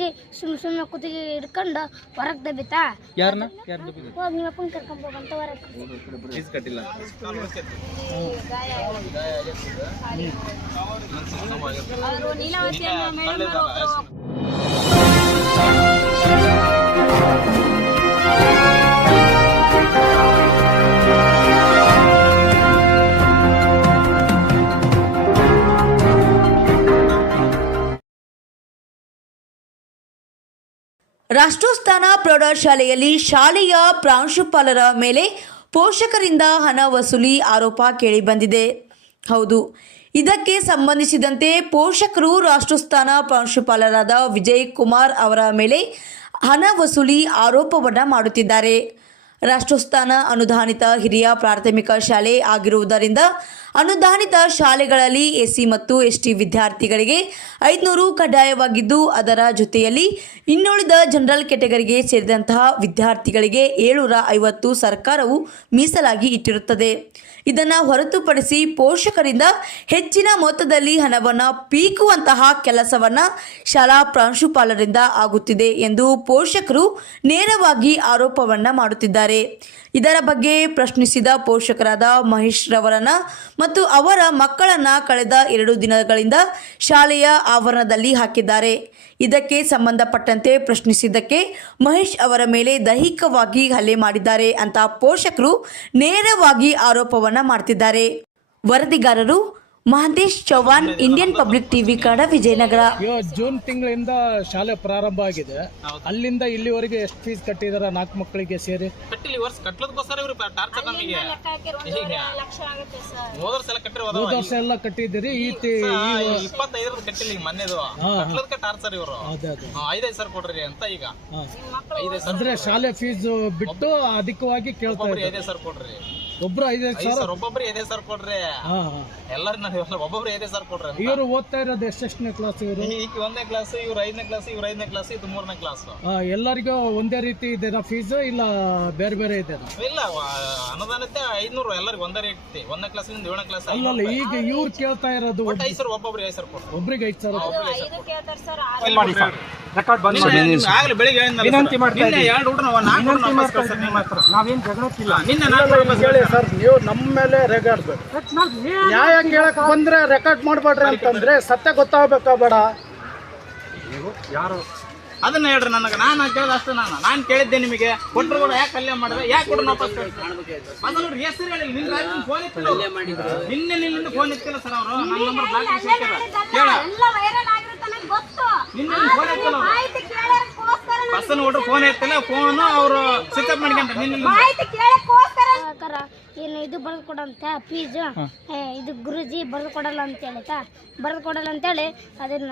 ಗುರುಜಿ ಸುಮ್ಮನೆ ಕುತ್ತಿಗೆ ಹಿಡ್ಕೊಂಡು ಹೊರಗೆ ದಬ್ಬಿತಾ ಯಾರನ್ನ ಹೋಗಿ ನಿಮ್ಮ ಅಪ್ಪನ ಕರ್ಕೊಂಡ್ ಹೋಗಂತ ಹೊರಗೆ ಫೀಸ್ ಕಟ್ಟಿಲ್ಲ ರಾಷ್ಟ್ರೋತ್ಥಾನ ಪ್ರೌಢಶಾಲೆಯಲ್ಲಿ ಶಾಲೆಯ ಪ್ರಾಂಶುಪಾಲರ ಮೇಲೆ ಪೋಷಕರಿಂದ ಹಣ ವಸೂಲಿ ಆರೋಪ ಕೇಳಿಬಂದಿದೆ. ಹೌದು, ಇದಕ್ಕೆ ಸಂಬಂಧಿಸಿದಂತೆ ಪೋಷಕರು ರಾಷ್ಟ್ರೋತ್ಥಾನ ಪ್ರಾಂಶುಪಾಲರಾದ ವಿಜಯ್ ಕುಮಾರ್ ಅವರ ಮೇಲೆ ಹಣ ವಸೂಲಿ ಆರೋಪವನ್ನು ಮಾಡುತ್ತಿದ್ದಾರೆ. ರಾಷ್ಟ್ರೋತ್ಥಾನ ಅನುದಾನಿತ ಹಿರಿಯ ಪ್ರಾಥಮಿಕ ಶಾಲೆ ಆಗಿರುವುದರಿಂದ ಅನುದಾನಿತ ಶಾಲೆಗಳಲ್ಲಿ ಎಸ್ಸಿ ಮತ್ತು ಎಸ್ಟಿ ವಿದ್ಯಾರ್ಥಿಗಳಿಗೆ 500 ಕಡ್ಡಾಯವಾಗಿದ್ದು, ಅದರ ಜೊತೆಯಲ್ಲಿ ಇನ್ನುಳಿದ ಜನರಲ್ ಕೆಟಗರಿಗೆ ಸೇರಿದಂತಹ ವಿದ್ಯಾರ್ಥಿಗಳಿಗೆ 750 ಸರ್ಕಾರವು ಮೀಸಲಾಗಿ ಇಟ್ಟಿರುತ್ತದೆ. ಇದನ್ನು ಹೊರತುಪಡಿಸಿ ಪೋಷಕರಿಂದ ಹೆಚ್ಚಿನ ಮೊತ್ತದಲ್ಲಿ ಹಣವನ್ನು ಪೀಕುವಂತಹ ಕೆಲಸವನ್ನು ಶಾಲಾ ಪ್ರಾಂಶುಪಾಲರಿಂದ ಆಗುತ್ತಿದೆ ಎಂದು ಪೋಷಕರು ನೇರವಾಗಿ ಆರೋಪವನ್ನು ಮಾಡುತ್ತಿದ್ದಾರೆ. ಇದರ ಬಗ್ಗೆ ಪ್ರಶ್ನಿಸಿದ ಪೋಷಕರಾದ ಮಹೇಶ್ ರವರನ್ನ ಮತ್ತು ಅವರ ಮಕ್ಕಳನ್ನು ಕಳೆದ 2 ದಿನಗಳಿಂದ ಶಾಲೆಯ ಆವರಣದಲ್ಲಿ ಹಾಕಿದ್ದಾರೆ. ಇದಕ್ಕೆ ಸಂಬಂಧಪಟ್ಟಂತೆ ಪ್ರಶ್ನಿಸಿದ್ದಕ್ಕೆ ಮಹೇಶ್ ಅವರ ಮೇಲೆ ದೈಹಿಕವಾಗಿ ಹಲ್ಲೆ ಮಾಡಿದ್ದಾರೆ ಅಂತ ಪೋಷಕರು ನೇರವಾಗಿ ಆರೋಪವನ್ನು ಮಾಡ್ತಿದ್ದಾರೆ. ವರದಿಗಾರರು Mahadesh Chauhan, Indian public TV Kannada, Vijayanagara. June ತಿಂಗಳಿಂದ ಶಾಲೆ ಪ್ರಾರಂಭ ಆಗಿದೆ. ಅಲ್ಲಿಂದ ಇಲ್ಲಿವರೆಗೆ ಎಷ್ಟು ಫೀಸ್ ಕಟ್ಟಿದಾರ 4 ಮಕ್ಕಳಿಗೆ ಸೇರಿ? ಹೋದ ವರ್ಷ ಎಲ್ಲ ಕಟ್ಟಿದ್ದೀರಿ. ಅಂದ್ರೆ ಶಾಲೆ ಫೀಸ್ ಬಿಟ್ಟು ಅಧಿಕವಾಗಿ ಕೇಳ್ತಾ ಇದ್ದಾರೆ. ಒಬ್ರು 5,000 ಒಬ್ಬೊಬ್ರು 5,000 ಕೊಡ್ರಿ. ಎಲ್ಲರೂ ಒಬ್ಬೊಬ್ರು 5,000 ಕೊಡ್ರಿ. ಇವರು ಓದ್ತಾ ಇರೋದು ಎಷ್ಟೆಷ್ಟನೇ ಕ್ಲಾಸ್? ಇವರು ಈಗ 1ನೇ ಕ್ಲಾಸ್, ಇವ್ರು 5ನೇ ಕ್ಲಾಸ್, ಇವ್ರು 5ನೇ ಕ್ಲಾಸ್, ಇದು 3ನೇ ಕ್ಲಾಸ್. ಎಲ್ಲರಿಗೂ ಒಂದೇ ರೀತಿ ಇದೆನಾ ಫೀಸ್, ಇಲ್ಲ ಬೇರೆ ಬೇರೆ ಇದೆನಾ? ಇಲ್ಲ, ಅನುದಾನತೆ 500 ಎಲ್ಲರಿಗೂ ಒಂದೇ ರೀತಿ. 1ನೇ ಕ್ಲಾಸ್ ಇಂದ 7ನೇ ಕ್ಲಾಸ್. ಅಲ್ಲ, ಈಗ ಇವ್ರು ಕೇಳ್ತಾ ಇರೋದು 5,000, ಒಬ್ಬೊಬ್ರು 5,000 ಕೊಡ್ರಿ. ಒಬ್ರಿಗೆ 5,000. ಆಗ್ಲಿ ಬೆಳಿಗ್ಗೆ ವಿನಂತಿ ಮಾಡ್ತಾ ಇದ್ದೀನಿ. 2 ಊಟ ನಾವೇನ್ ಜಗಳಕ್ಕಿಲ್ಲ. ನಿನ್ನೆ ಸರ್, ನೀವು ನಮ್ಮ ಮೇಲೆ ರೆಕಾರ್ಡ್ಬೇಕು. ನ್ಯಾಯ ಕೇಳಕ್ ಬಂದ್ರೆ ರೆಕಾರ್ಡ್ ಮಾಡ್ಬೇಡ್ರಿ ಅಂತಂದ್ರೆ ಸತ್ಯ ಗೊತ್ತಾಗಬೇಕಾ ಬೇಡ? ಯಾರು ಅದನ್ನ ಹೇಳ್ರಿ ನನಗೆ. ನಾನು ಕೇಳಿದ ಅಷ್ಟು ನಾನು ಕೇಳಿದ್ದೆ ನಿಮಗೆ. ಕೊಟ್ಟರು ಕೂಡ ಯಾಕೆ ಅಲ್ಲೇ ಮಾಡಿದ್ರೆ, ಯಾಕೆ ಕೊಟ್ಟು ವಾಪಸ್ ನೋಡ್ರಿ. ಹೆಸರು ಹೇಳಿ. ಫೋನ್ ಇತ್ತಿಲ್ಲ, ನಿನ್ನೆ ನಿನ್ನಿಂದ ಫೋನ್ ಇತ್ತಿಲ್ಲ ಸರ್. ಅವರು ನನ್ನ ನಂಬರ್ ಬ್ಲಾಕ್ ಕೇಳ ನಿನ್ನೆ ಫೋನ್ ಇತ್ತಿಲ್ಲ. ಬಸ್ ನೋಡ್ರಿ ಫೋನ್ ಇತ್ತಿಲ್ಲ. ಫೋನ್ ಅವರು ಸ್ವಿಚ್ ಆಫ್ ಮಾಡ್ಕೊಂಡ್ರೆ ನಿನ್ನೆ ಏನು ಇದು ಬರೆದು ಕೊಡಂತ ಫೀಸ್ ಇದು ಗುರುಜಿ ಬರೆದು ಕೊಡಲ್ಲ ಅಂತ ಹೇಳಿತಾ, ಬರೆದು ಕೊಡಲ್ಲ ಅಂತೇಳಿ ಅದನ್ನ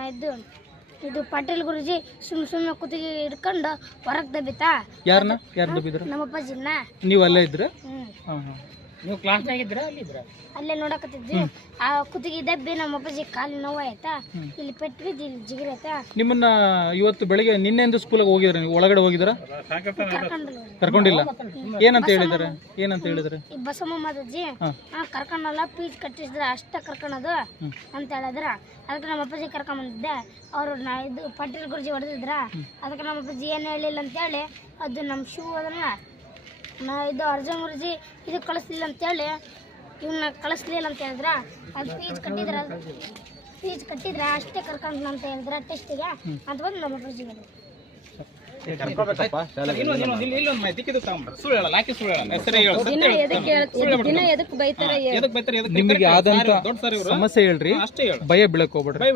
ಇದು ಪಾಟೀಲ್ ಗುರುಜಿ ಸುಮ್ಮನೆ ಕುತ್ತಿಗೆ ಹಿಡ್ಕೊಂಡು ಹೊರಗೆ ದಬ್ಬಿತಾ. ಯಾರನ್ನ ನಮ್ಮ ಅಪ್ಪಾಜಿನ. ನೀವು ಅಲ್ಲೇ ಇದ್ರ? ನೀವು ಕ್ಲಾಸ್ನಾಗ ಇದ್ರ? ಅಲ್ಲೇ ನೋಡಕತ್ತಿದ್ವಿ. ಆ ಕುತ್ತಿಗೆ ದಬ್ಬಿ ನಮ್ಮ ಅಪ್ಪಾಜಿ ಕಾಲು ನೋವು ಆಯ್ತಾ, ಇಲ್ಲಿ ಪೆಟ್ಟು ಬಿದ್ದು ಇಲ್ಲಿ ಜಿಗಿರಿ ಆಯ್ತಾ. ನಿಮ್ಮನ್ನ ಇವತ್ತು ಬೆಳಿಗ್ಗೆ ನಿನ್ನೆಂದು ಸ್ಕೂಲಿಗೆ ಹೋಗಿದ್ರ? ನೀವು ಒಳಗಡೆ ಹೋಗಿದ್ರ? ಕರ್ಕೊಂಡಿಲ್ಲ. ಏನಂತ ಹೇಳಿದಾರೆ? ಈ ಬಸಮ್ಮ ಮಾತಾಜಿ ಕರ್ಕೊಂಡಲ್ಲ, ಫೀಸ್ ಕಟ್ಟಿಸಿದ್ರ ಅಷ್ಟ ಕರ್ಕೊಳೋದು ಅಂತ ಹೇಳಿದ್ರ. ಅದಕ್ಕೆ ನಮ್ಮ ಅಪ್ಪಾಜಿ ಕರ್ಕೊಂಡ್ ಬಂದಿದ್ದೆ. ಅವ್ರು ಇದು ಪಾಟೀಲ್ ಗುರುಜಿ ಹೊಡೆದಿದ್ರ. ಅದಕ್ಕೆ ನಮ್ಮ ಅಪ್ಪಾಜಿ ಏನು ಹೇಳಿಲ್ಲ ಅಂತೇಳಿ ಅದು ನಮ್ಮ ಶೂ ಅದನ್ನ ಇದು ಅರ್ಜುನ್ ಗುರುಜಿ ಇದು ಕಳಿಸ್ಲಿಲ್ಲ ಅಂತೇಳಿ ಇವನ್ನ ಕಳಿಸ್ಲಿಲ್ಲ ಅಂತ ಹೇಳಿದ್ರ. ಅದು ಫೀಸ್ ಕಟ್ಟಿದ್ರ ಅಷ್ಟೇ ಕರ್ಕೊಂಡ್ ಅಂತ ಹೇಳಿದ್ರ ಟೆಸ್ಟಿಗೆ ಅಂತ ಬಂದು ನಮ್ಮ ಅಪ್ಪಾಜಿಗೆ ನಿಮಗೆ ಆದಂತ ಸಮಸ್ಯೆ ಹೇಳ್ರಿ, ಭಯ ಬೀಳಕ್ ಹೋಗ್ಬೇಡ್ರಿ.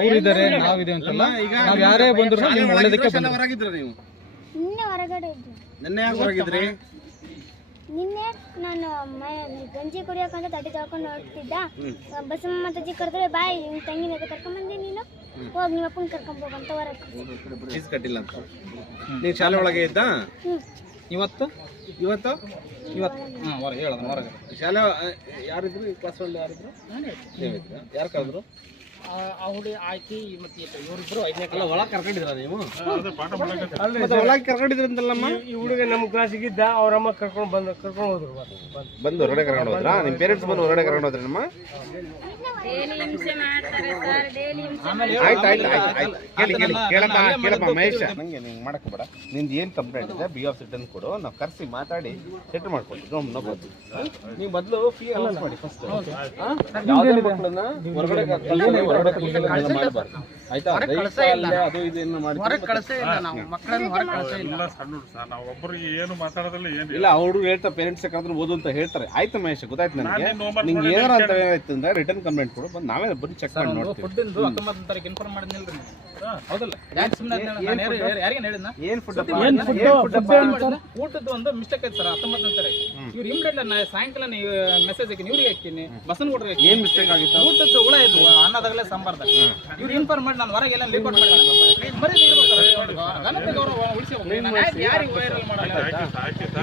ಅವ್ರಿದ್ದಾರೆ, ನಾವಿದೆ ಅಂತಲ್ಲ. ನಾವ್ ಯಾರೇ ಬಂದ್ರು ನಿಮ್ ಒಳ್ಳೇದಕ್ಕೆ ನೀವು. ನಿನ್ನೆ ಹೊರಗಡೆ ಇದ್ವಿ. ನಿನ್ನೆ ನಾನು ಗಂಜಿ ಕುಡಿಯೋಕಂತ ತಟ್ಟಿ ತೊಳ್ಕೊಂಡು ಹೋಗ್ತಿದ್ದ. ಬಸಮ್ಮ ಮಾತಾಜಿ ಕರೆದ್ರೆ ಬಾಯ್ ನಿಮ್ಮ ತಂಗಿನ ಕರ್ಕೊಂಡ್ ಬಂದೆ, ನೀನು ಹೋಗಿ ನಿಮ್ಮ ಅಪ್ಪನ ಕರ್ಕೊಂಡ್ ಹೋಗಂತ ಹೊರಗೆ. ಫೀಸ್ ಕಟ್ಟಿಲ್ಲ ಅಂತ ನೀವು ಶಾಲೆ ಒಳಗೆ ಇದ್ದ? ಇವತ್ತು ಹೊರಗೆ ಶಾಲೆ ಯಾರಿದ್ರು? ಕ್ಲಾಸ್ ಒಳಗೆ ಯಾರಿದ್ರು? ಯಾರು ಕರೆದ್ರು? ಹುಡಿ ಆಯ್ಕೆ ಮತ್ತೆ ಇವರಿಬ್ರು 5ನೇ ಕ್ಲಾಸ್ ಒಳಗೆ ಕರ್ಕೊಂಡಿದ್ರ ನೀವು? ಒಳಗೆ ಕರ್ಕೊಂಡಿದ್ರಂತಲ್ಲಮ್ಮ. ಈ ಹುಡುಗ ನಮ್ಮ ಕ್ಲಾಸಿಗೆ ಇದ್ದ, ಅವ್ರಮ್ಮ ಕರ್ಕೊಂಡು ಹೋದ್ರು. ಬಂದು ಹೊರಗಡೆ ಕರ್ಕೊಂಡು ಹೋದ್ರಾ? ನಿಮ್ಮ ಪೇರೆಂಟ್ಸ್ ಬಂದು ಹೊರಗಡೆ ಕರ್ಕೊಂಡು ಹೋದ್ರಿ? ನಮ್ಮ ಕೇಳಪ್ಪ ಮಹೇಶ, ನಂಗೆ ನೀವು ಮಾಡಕ್ಕೆ ಬೇಡ. ನಿಂದು ಏನು ಕಂಪ್ಲೇಂಟ್ ಇದೆ ಬಿ ಆಫ್ ಸಿಟನ್ ಕೊಡು, ನಾವು ಕರೆಸಿ ಮಾತಾಡಿ ಸೆಟ್ ಮಾಡ್ಕೊಡ್ತೀವಿ. ನೀವು ಮೊದಲು ಫೀ ಅನೌನ್ಸ್ ಮಾಡಿ ಫಸ್ಟ್. ಯಾವುದೇ ಮಕ್ಕಳನ್ನ ಹೊರಗಡೆ ಮಾಡಬಾರ್ದು, ಆಯ್ತಾ? ಅದು ಇದು ಏನು ಮಾಡಿ ಇಲ್ಲ, ಅವರು ಹೇಳ್ತಾರೆ ಪೇರೆಂಟ್ಸ್ ಕರೆದ್ರೆ ಓದು ಅಂತ ಹೇಳ್ತಾರೆ. ಆಯ್ತು ಮಹೇಶ್, ಗೊತ್ತಾಯ್ತು ನನಗೆ. ನಿಂಗೆ ಏನಾರ ಅಂತ ಆಯ್ತು ಅಂದ್ರೆ ರಿಟರ್ನ್ ಕಂಪ್ಲೇಂಟ್ ಕೊಡು, ಬಂದು ನಾವೇ ಬರೀ ಚೆಕ್ ಮಾಡಿ ನೋಡ್ತೀವಿ. ಫುಡ್ 19 ತಾರೀಕು ಇನ್ಫಾರ್ಮ್ ಮಾಡಿದ್ನಿಲ್ರಿ ಹೌದಲ್ಲ? ಯಾಕೆ ಸುಮ್ಮನೆ ಯಾರಿಗೇನು ಹೇಳಿದ್ನ? ಏನ್ ಫುಡ್ ಊಟದ್ದು ಒಂದು ಮಿಸ್ಟೇಕ್ ಐತೆ ಸರ್. 19 ತಾರೀಕು ಇವ್ರು ಇಮಿಡಿಯೇಟ್ ಸಾಯಂಕಾಲ ನೀವು ಮೆಸೇಜ್ ಹಾಕಿ ಇವ್ರಿಗೆ ಹಾಕಿನಿ, ಬಸನ್ ಕೊಡ್ರಿ. ಏನ್ ಮಿಸ್ಟೇಕ್ ಆಗಿತ್ತು? ಊಟದ್ದು ಹುಳ ಇದ್ವು ಅನ್ನದಾಗಲೇ ಸಾಂಬಾರ್ದಾಗ. ಇವ್ರು ಇನ್ಫಾರ್ಮ್ ಮಾಡಿ ನಾನು ಹೊರಗೆ ಎಲ್ಲ ರಿಪೋರ್ಟ್ ಮಾಡಿ ಬರೀ ಘನತೆ ಗೌರವ ಉಳಿಸಿ ಯಾರಿಗೆ ವೈರಲ್ ಮಾಡಲ್ಲ.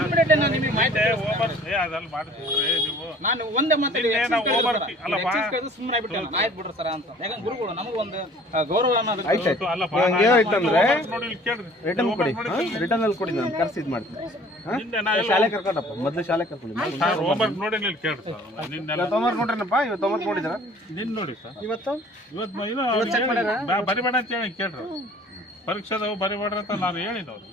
ಇಮಿಡಿಯೇಟ್ ನಾನು ನಿಮಗೆ ಮಾಹಿತಿ ನಾನು ಒಂದೇ ಮಾತಾಡಿ ಸುಮ್ಮನೆ ಆಗ್ಬಿಟ್ಟೆ ಆಯ್ತು ಬಿಡ್ರಿ ಸರ್ ಅಂತ. ಯಾಕಂದ್ರೆ ಗುರುಗಳು ನಮಗೊಂದು ಗೌರವ ಅನ್ನೋದು ಏನಾಯ್ತಂದ್ರೆ ರಿಟರ್ನ್ ಕೊಡಿ, ರಿಟರ್ನ್ ಅಲ್ಲಿ ಕೊಡಿ, ನಾನು ಕರ್ಸಿ ಇದು ಮಾಡ್ತೀನಿ. ಶಾಲೆ ಕರ್ಕೊಂಡಪ್ಪ, ಮೊದಲು ಶಾಲೆ ಕರ್ಕೊಂಡು ನೋಡ್ರನಪ್ಪ. ಇವತ್ತು ಹೋಮ್ವರ್ಕ್ ನೋಡಿದ್ರ? ನೋಡಿ ಸರ್, ಇವತ್ತು ಬರಿಬೇಡ ಅಂತ ಹೇಳಿ ಕೇಳ್ರಿ. ಪರೀಕ್ಷೆದವು ಬರಿಬೇಡ್ರಿ ಅಂತ ನಾನು ಹೇಳಿದವ್ರು.